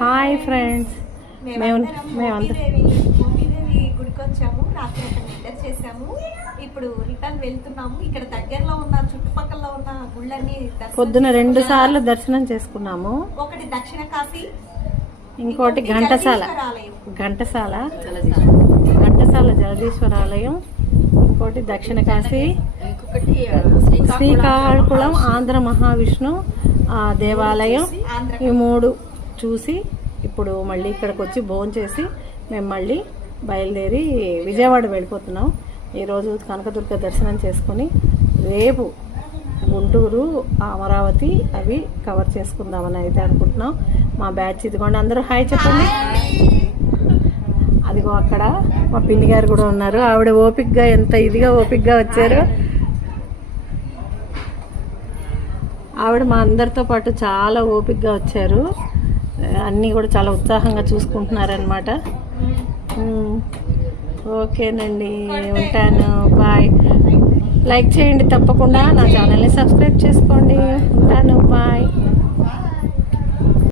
Hi friends, గోపీదేవి గుడికి వచ్చాము. రాత్రి అక్కడ నిద్ర చేసాము. ఇప్పుడు రిటర్న్ వెళ్తున్నాము. ఇక్కడ దగ్గరలో ఉన్న చుట్టుపక్కల ఉన్న గుళ్ళని పొద్దున 2 సార్లు దర్శనం చేసుకున్నాము. ఒకటి దక్షిణ కాశీ, ఇంకోటి ఘంటసాల జగదీశ్వర ఆలయం, ఇంకోటి దక్షిణ కాశీ, శ్రీకాకుళం ఆంధ్ర మహావిష్ణు దేవాలయం. ఈ 3 చూసి ఇప్పుడు మళ్ళీ ఇక్కడికి వచ్చి భోజనం చేసి మేము మళ్ళీ బయలుదేరి విజయవాడ వెళ్ళిపోతున్నాం. ఈరోజు కనకదుర్గ దర్శనం చేసుకొని రేపు గుంటూరు, అమరావతి అవి కవర్ చేసుకుందామని అయితే అనుకుంటున్నాం. మా బ్యాచ్ ఇదిగోండి, అందరూ హాయ్ చెప్పండి. అదిగో అక్కడ మా పిన్ని గారు కూడా ఉన్నారు. ఆవిడ ఓపిక్గా ఎంత ఇదిగా ఓపిక్గా వచ్చారు. ఆవిడ మా అందరితో పాటు చాలా ఓపిక్గా వచ్చారు. అన్నీ కూడా చాలా ఉత్సాహంగా చూసుకుంటున్నారనమాట. ఓకేనండి, ఉంటాను, బాయ్. లైక్ చేయండి తప్పకుండా, నా ఛానల్ని సబ్స్క్రైబ్ చేసుకోండి. ఉంటాను, బాయ్.